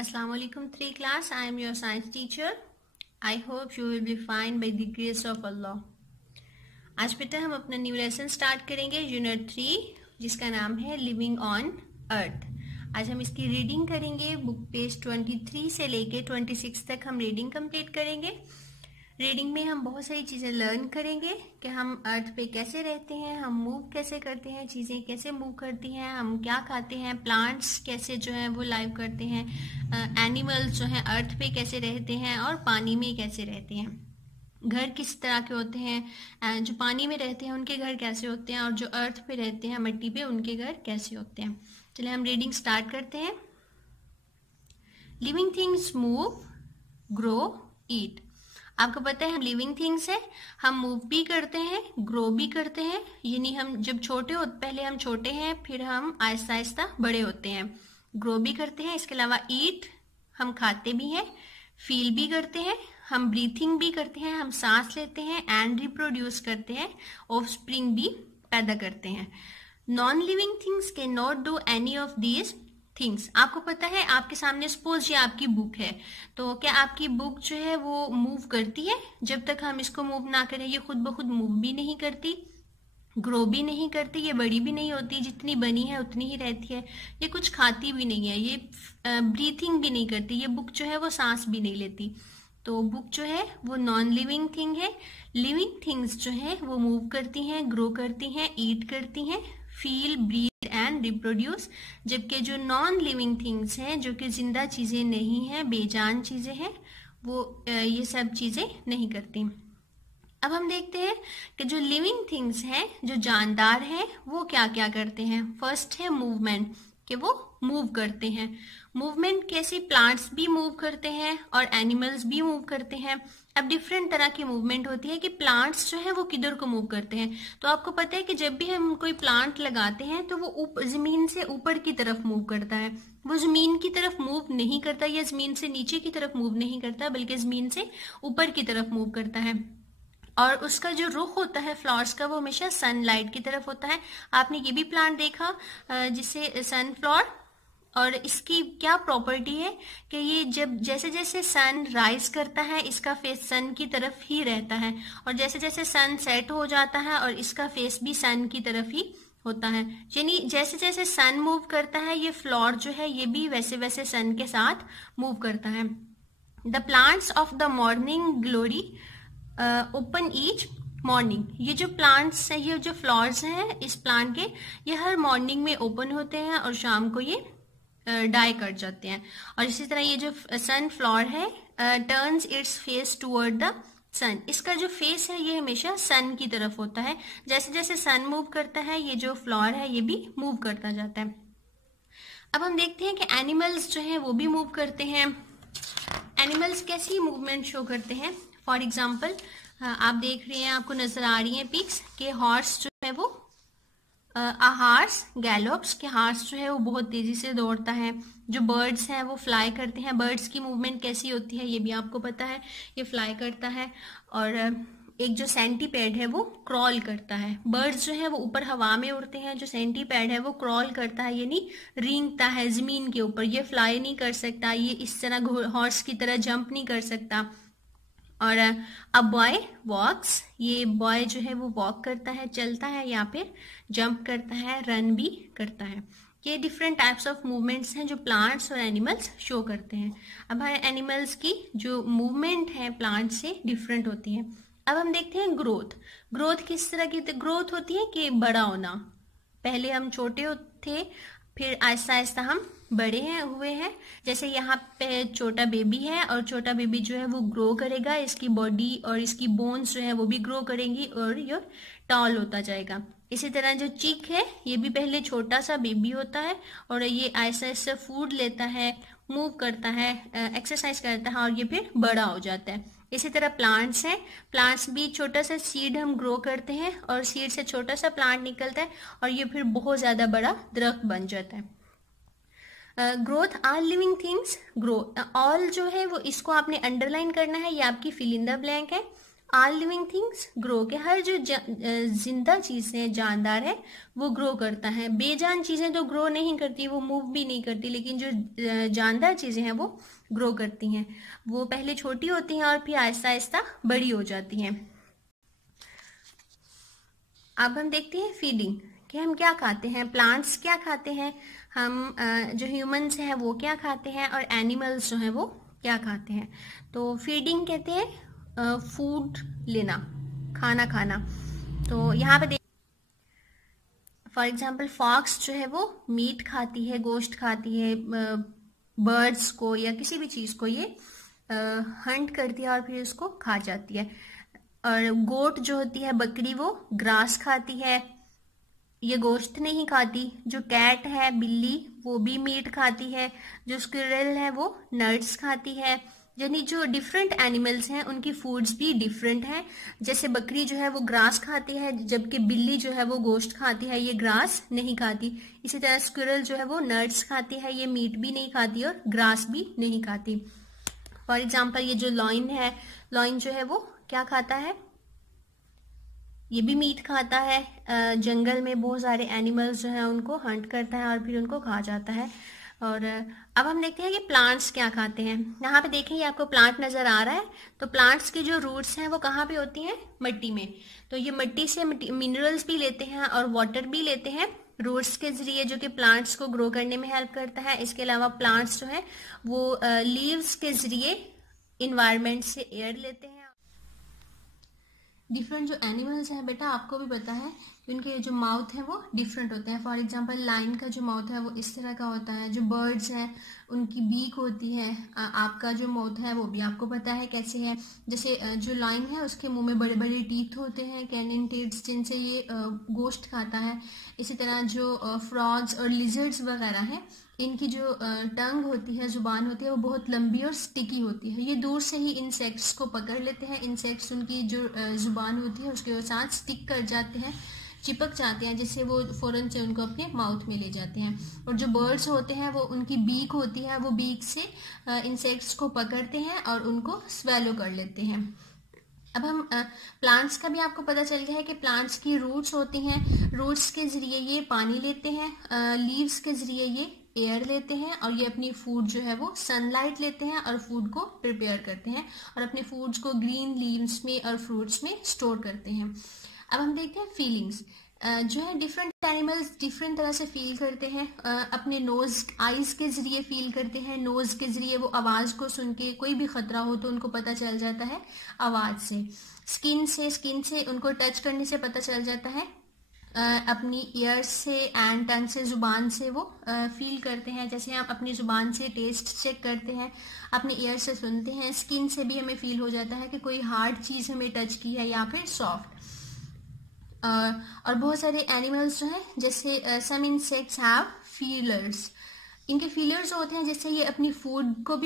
Assalamu alaikum 3 class. I am your science teacher. I hope you will be fine by the grace of Allah. आज बेटा हम अपना new lesson start करेंगे unit 3 जिसका नाम है लिविंग ऑन अर्थ। आज हम इसकी रीडिंग करेंगे। बुक पेज 23 से लेके 26 तक हम रीडिंग कंप्लीट करेंगे। रीडिंग में हम बहुत सारी चीजें लर्न करेंगे कि हम अर्थ पे कैसे रहते हैं, हम मूव कैसे करते हैं, चीजें कैसे मूव करती हैं, हम क्या खाते हैं, प्लांट्स कैसे जो है वो लाइव करते हैं, एनिमल्स जो है अर्थ पे कैसे रहते हैं और पानी में कैसे रहते हैं, घर किस तरह के होते हैं, जो पानी में रहते हैं उनके घर कैसे होते हैं और जो अर्थ पे रहते हैं मिट्टी पे उनके घर कैसे होते हैं। चलिए हम रीडिंग स्टार्ट करते हैं। लिविंग थिंग्स मूव, ग्रो, ईट। आपको पता है हम लिविंग थिंग्स है, हम मूव भी करते हैं, ग्रो भी करते हैं। यानी हम जब छोटे हो पहले हम छोटे हैं, फिर हम आहिस्ता आहिस्ता बड़े होते हैं, ग्रो भी करते हैं। इसके अलावा ईट, हम खाते भी हैं, फील भी करते हैं, हम ब्रीथिंग भी करते हैं, हम सांस लेते हैं, एंड रिप्रोड्यूस करते हैं, ऑफस्प्रिंग भी पैदा करते हैं। Non living things can not do any of these things. आपको पता है आपके सामने सपोज ये आपकी बुक है, तो क्या आपकी बुक जो है वो मूव करती है? जब तक हम इसको मूव ना करें ये खुद ब खुद मूव भी नहीं करती, ग्रो भी नहीं करती, ये बड़ी भी नहीं होती, जितनी बनी है उतनी ही रहती है। ये कुछ खाती भी नहीं है, ये ब्रीथिंग भी नहीं करती, ये बुक जो है वो सांस भी नहीं लेती। तो बुक जो है वो नॉन लिविंग थिंग है। लिविंग थिंग्स जो है वो मूव करती हैं, ग्रो करती हैं, ईट करती हैं, फील, ब्रीथ एंड रिप्रोड्यूस। जबकि जो नॉन लिविंग थिंग्स हैं, जो कि जिंदा चीजें नहीं हैं, बेजान चीजें हैं, वो ये सब चीजें नहीं करती। अब हम देखते हैं कि जो लिविंग थिंग्स हैं, जो जानदार हैं, वो क्या क्या करते हैं। फर्स्ट है मूवमेंट, कि वो मूव करते हैं। मूवमेंट कैसे? प्लांट्स भी मूव करते हैं और एनिमल्स भी मूव करते हैं। अब डिफरेंट तरह की मूवमेंट होती है कि प्लांट्स जो है वो किधर को मूव करते हैं। तो आपको पता है कि जब भी हम कोई प्लांट लगाते हैं तो वो जमीन से ऊपर की तरफ मूव करता है, वो जमीन की तरफ मूव नहीं करता या जमीन से नीचे की तरफ मूव नहीं करता, बल्कि जमीन से ऊपर की तरफ मूव करता है। और उसका जो रुख होता है फ्लावर्स का, वो हमेशा सनलाइट की तरफ होता है। आपने ये भी प्लांट देखा जिसे सनफ्लावर, और इसकी क्या प्रॉपर्टी है कि ये जब जैसे जैसे सन राइज करता है इसका फेस सन की तरफ ही रहता है, और जैसे जैसे सन सेट हो जाता है और इसका फेस भी सन की तरफ ही होता है। यानी जैसे जैसे सन मूव करता है ये फ्लावर जो है ये भी वैसे वैसे सन के साथ मूव करता है। The plants of the morning glory open each morning. ये जो प्लांट्स हैं, ये जो फ्लावर्स हैं इस प्लांट के, ये हर मॉर्निंग में ओपन होते हैं और शाम को ये डाई कर जाते हैं। और इसी तरह ये जो सनफ्लावर है turns its face toward the sun. इसका जो फेस है ये हमेशा सन की तरफ होता है। जैसे जैसे सन मूव करता है ये जो फ्लावर है ये भी मूव करता जाता है। अब हम देखते हैं कि एनिमल्स जो है वो भी मूव करते हैं। एनिमल्स कैसी मूवमेंट शो करते हैं? फॉर एग्जाम्पल आप देख रहे हैं, आपको नजर आ रही है पिक्स के हॉर्स जो है वो हार्स गैलोप्स, के हार्स जो है वो बहुत तेजी से दौड़ता है। जो बर्ड्स हैं वो फ्लाई करते हैं। बर्ड्स की मूवमेंट कैसी होती है ये भी आपको पता है, ये फ्लाई करता है। और एक जो सेंटीपेड है वो क्रॉल करता है। बर्ड्स जो है वो ऊपर हवा में उड़ते हैं, जो सेंटीपेड है वो क्रॉल करता है, यानी रेंगता है जमीन के ऊपर। ये फ्लाई नहीं कर सकता, ये इस तरह हॉर्स की तरह जंप नहीं कर सकता। और अ बॉय वॉक्स, ये बॉय जो है वो वॉक करता है, चलता है, या फिर जंप करता है, रन भी करता है। ये डिफरेंट टाइप्स ऑफ मूवमेंट्स हैं जो प्लांट्स और एनिमल्स शो करते हैं। अब हर एनिमल्स की जो मूवमेंट है प्लांट से डिफरेंट होती है। अब हम देखते हैं ग्रोथ। ग्रोथ किस तरह की ग्रोथ होती है? कि बड़ा होना। पहले हम छोटे थे, फिर आहिस्ता आहिस्ता हम बड़े हुए हैं। जैसे यहाँ पे छोटा बेबी है और छोटा बेबी जो है वो ग्रो करेगा, इसकी बॉडी और इसकी बोन्स जो है वो भी ग्रो करेंगी और ये टॉल होता जाएगा। इसी तरह जो चीक है ये भी पहले छोटा सा बेबी होता है और ये आहिस्ता आहिस्ता फूड लेता है, मूव करता है, एक्सरसाइज करता है और ये फिर बड़ा हो जाता है। इसी तरह प्लांट्स हैं, प्लांट्स भी छोटा सा सीड हम ग्रो करते हैं और सीड से छोटा सा प्लांट निकलता है और ये फिर बहुत ज्यादा बड़ा दरख्त बन जाता है। Growth, all living things grow. All जो है वो इसको आपने अंडरलाइन करना है, ये आपकी फिल इन द ब्लैंक है। ऑल लिविंग थिंग्स ग्रो, के हर जो जिंदा चीजें जानदार है वो ग्रो करता है। बेजान चीजें तो ग्रो नहीं करती, वो मूव भी नहीं करती, लेकिन जो जानदार चीजें हैं वो ग्रो करती हैं। वो पहले छोटी होती हैं और फिर आहिस्ता आहिस्ता बड़ी हो जाती हैं। अब हम देखते हैं फीडिंग, कि हम क्या खाते हैं, प्लांट्स क्या खाते हैं, हम जो ह्यूमंस हैं वो क्या खाते हैं, और एनिमल्स जो हैं वो क्या खाते हैं। तो फीडिंग कहते हैं फूड लेना, खाना खाना। तो यहाँ पे देख, फॉर एग्जाम्पल फॉक्स जो है वो मीट खाती है, गोश्त खाती है, बर्ड्स को या किसी भी चीज को ये हंट करती है और फिर उसको खा जाती है। और गोट जो होती है, बकरी, वो ग्रास खाती है, ये गोश्त नहीं खाती। जो कैट है, बिल्ली, वो भी मीट खाती है। जो स्क्विरल है वो नट्स खाती है। यानी जो डिफरेंट एनिमल्स हैं उनकी फूड्स भी डिफरेंट हैं। जैसे बकरी जो है वो ग्रास खाती है, जबकि बिल्ली जो है वो गोश्त खाती है, ये ग्रास नहीं खाती। इसी तरह स्क्विरल जो है वो नट्स खाती है, ये मीट भी नहीं खाती और ग्रास भी नहीं खाती। फॉर एग्जाम्पल ये जो लॉइन है, लॉइन जो है वो क्या खाता है, ये भी मीट खाता है। जंगल में बहुत सारे एनिमल्स जो हैं उनको हंट करता है और फिर उनको खा जाता है। और अब हम देखते हैं कि प्लांट्स क्या खाते हैं। यहाँ पे देखें, ये आपको प्लांट नजर आ रहा है। तो प्लांट्स की जो रूट्स हैं वो कहाँ पे होती हैं, मिट्टी में। तो ये मिट्टी से मिनरल्स भी लेते हैं और वाटर भी लेते हैं रूट्स के जरिए, जो कि प्लांट्स को ग्रो करने में हेल्प करता है। इसके अलावा प्लांट्स जो है वो लीव्स के जरिए इन्वायरमेंट से एयर लेते हैं। डिफरेंट जो एनिमल्स हैं बेटा, आपको भी पता है कि उनके जो माउथ हैं वो डिफरेंट होते हैं। फॉर एग्जांपल लाइन का जो माउथ है वो इस तरह का होता है। जो बर्ड्स हैं उनकी बीक होती है। आपका जो माउथ है वो भी आपको पता है कैसे है। जैसे जो लाइन है उसके मुंह में बड़े बड़े टीथ होते हैं, कैनिन टीथ्स, जिनसे ये गोश्त खाता है। इसी तरह जो फ्रॉग्स और लिजर्ड्स वगैरह हैं, इनकी जो टंग होती है, जुबान होती है, वो बहुत लंबी और स्टिकी होती है। ये दूर से ही इंसेक्ट्स को पकड़ लेते हैं। इंसेक्ट्स उनकी जो जुबान होती है उसके साथ स्टिक कर जाते हैं, चिपक जाते हैं, जिससे वो फौरन से उनको अपने माउथ में ले जाते हैं। और जो बर्ड्स होते हैं वो उनकी बीक होती है, वो बीक से इंसेक्ट्स को पकड़ते हैं और उनको स्वेलो कर लेते हैं। अब हम प्लांट्स का भी आपको पता चल गया है कि प्लांट्स की रूट्स होती हैं। रूट्स के जरिए ये पानी लेते हैं, लीव्स के जरिए ये एयर लेते हैं, और ये अपनी फूड जो है वो सनलाइट लेते हैं और फूड को प्रिपेयर करते हैं और अपने फूड्स को ग्रीन लीव्स में और फ्रूट्स में स्टोर करते हैं। अब हम देखते हैं फीलिंग्स। जो है डिफरेंट एनिमल्स डिफरेंट तरह से फील करते हैं। अपने नोज, आईज के जरिए फील करते हैं। नोज के जरिए वो आवाज को सुन के, कोई भी खतरा हो तो उनको पता चल जाता है आवाज से। स्किन से उनको टच करने से पता चल जाता है। अपनी ईयर से एंड टंग से, जुबान से वो फील करते हैं। जैसे हम अपनी जुबान से टेस्ट चेक करते हैं, अपने ईयर से सुनते हैं। स्किन से भी हमें फील हो जाता है कि कोई हार्ड चीज हमें टच की है या फिर सॉफ्ट। और बहुत सारे एनिमल्स जो हैं, जैसे सम इंसेक्ट्स हैव फीलर्स। इनके फीलर्स होते हैं जिससे ये अपनी फूड को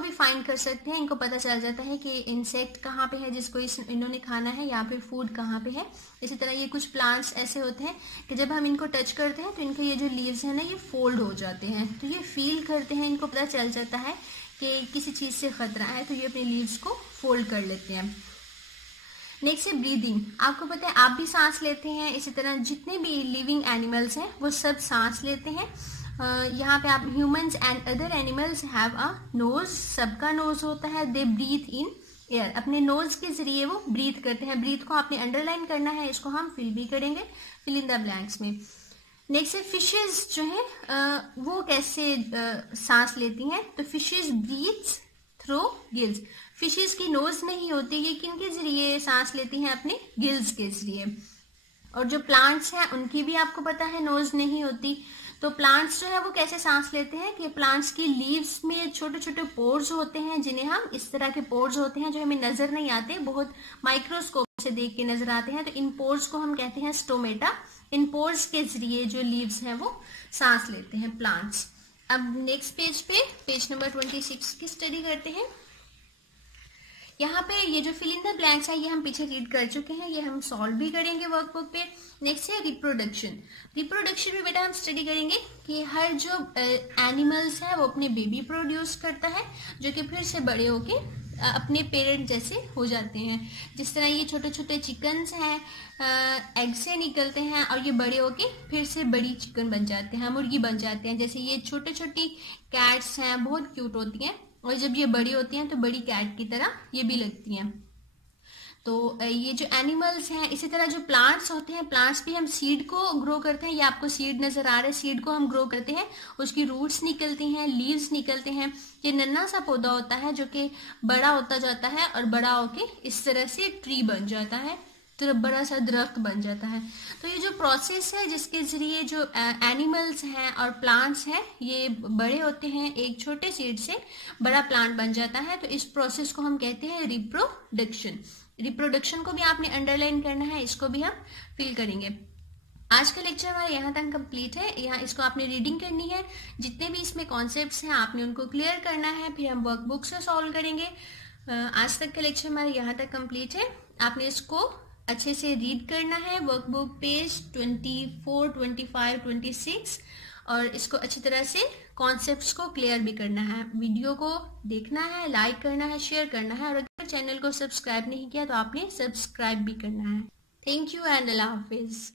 भी फाइंड कर सकते हैं। इनको पता चल जाता है कि इंसेक्ट कहाँ पे है जिसको इन्होंने खाना है, या फिर फूड कहाँ पे है। इसी तरह ये कुछ प्लांट्स ऐसे होते हैं कि जब हम इनको टच करते हैं तो इनके ये जो लीव्स हैं ना, ये फोल्ड हो जाते हैं। तो ये फील करते हैं, इनको पता चल जाता है कि किसी चीज से खतरा है, तो ये अपने लीव्स को फोल्ड कर लेते हैं। नेक्स्ट है ब्रीदिंग। आपको पता है आप भी सांस लेते हैं, इसी तरह जितने भी लिविंग एनिमल्स हैं वो सब सांस लेते हैं। यहाँ पे आप humans and other animals have a knows, सबका नोज होता है। दे ब्रीथ इन एयर, अपने नोज के जरिए वो ब्रीथ करते हैं। ब्रीथ को आपने अंडरलाइन करना है, इसको हम फिल भी करेंगे, फिल इन द ब्लैंक्स में। नेक्स्ट है फिशेस जो है वो कैसे सांस लेती हैं। तो fishes breathe through gills. Fishes की नोज नहीं होती, ये किनके जरिए सांस लेती हैं, अपने गिल्स के जरिए। और जो प्लांट्स हैं उनकी भी आपको पता है नोज नहीं होती। तो प्लांट्स जो है वो कैसे सांस लेते हैं कि प्लांट्स की लीव्स में छोटे छोटे पोर्स होते हैं, जिन्हें हम, इस तरह के पोर्स होते हैं जो हमें नजर नहीं आते, बहुत माइक्रोस्कोप से देख के नजर आते हैं। तो इन पोर्स को हम कहते हैं स्टोमेटा। इन पोर्स के जरिए जो लीव्स हैं वो सांस लेते हैं प्लांट्स। अब नेक्स्ट पेज पे, पेज नंबर 26 की स्टडी करते हैं। यहाँ पे ये जो फिल इन द ब्लैंक्स है ये हम पीछे रीड कर चुके हैं, ये हम सॉल्व भी करेंगे वर्कबुक पे। नेक्स्ट है रिप्रोडक्शन। रिप्रोडक्शन में बेटा हम स्टडी करेंगे कि हर जो एनिमल्स है वो अपने बेबी प्रोड्यूस करता है, जो कि फिर से बड़े होके अपने पेरेंट जैसे हो जाते हैं। जिस तरह ये छोटे छोटे चिकन्स हैं, एग से निकलते हैं और ये बड़े होके फिर से बड़ी चिकन बन जाते हैं, मुर्गी बन जाते हैं। जैसे ये छोटे छोटी कैट्स हैं, बहुत क्यूट होती हैं, और जब ये बड़ी होती हैं तो बड़ी कैट की तरह ये भी लगती हैं। तो ये जो एनिमल्स हैं, इसी तरह जो प्लांट्स होते हैं, प्लांट्स भी हम सीड को ग्रो करते हैं। ये आपको सीड नजर आ रहा है, सीड को हम ग्रो करते हैं, उसकी रूट्स निकलती हैं, लीव्स निकलते हैं। ये नन्हा सा पौधा होता है जो कि बड़ा होता जाता है और बड़ा होके इस तरह से ट्री बन जाता है, तो बड़ा सा दरख्त बन जाता है। तो ये जो प्रोसेस है जिसके जरिए जो एनिमल्स हैं और प्लांट्स हैं ये बड़े होते हैं, एक छोटे सीड से बड़ा प्लांट बन जाता है, तो इस प्रोसेस को हम कहते हैं रिप्रोडक्शन। रिप्रोडक्शन को भी आपने अंडरलाइन करना है, इसको भी हम फिल करेंगे। आज का लेक्चर हमारा यहाँ तक कंप्लीट है। यहाँ इसको आपने रीडिंग करनी है, जितने भी इसमें कॉन्सेप्ट्स हैं आपने उनको क्लियर करना है, फिर हम वर्कबुक से सॉल्व करेंगे। आज तक का लेक्चर हमारा यहाँ तक कंप्लीट है। आपने इसको अच्छे से रीड करना है, वर्कबुक पेज 24, 25, 26, और इसको अच्छी तरह से कॉन्सेप्ट्स को क्लियर भी करना है। वीडियो को देखना है, लाइक करना है, शेयर करना है, और अगर चैनल को सब्सक्राइब नहीं किया तो आपने सब्सक्राइब भी करना है। Thank you and Allah Hafiz.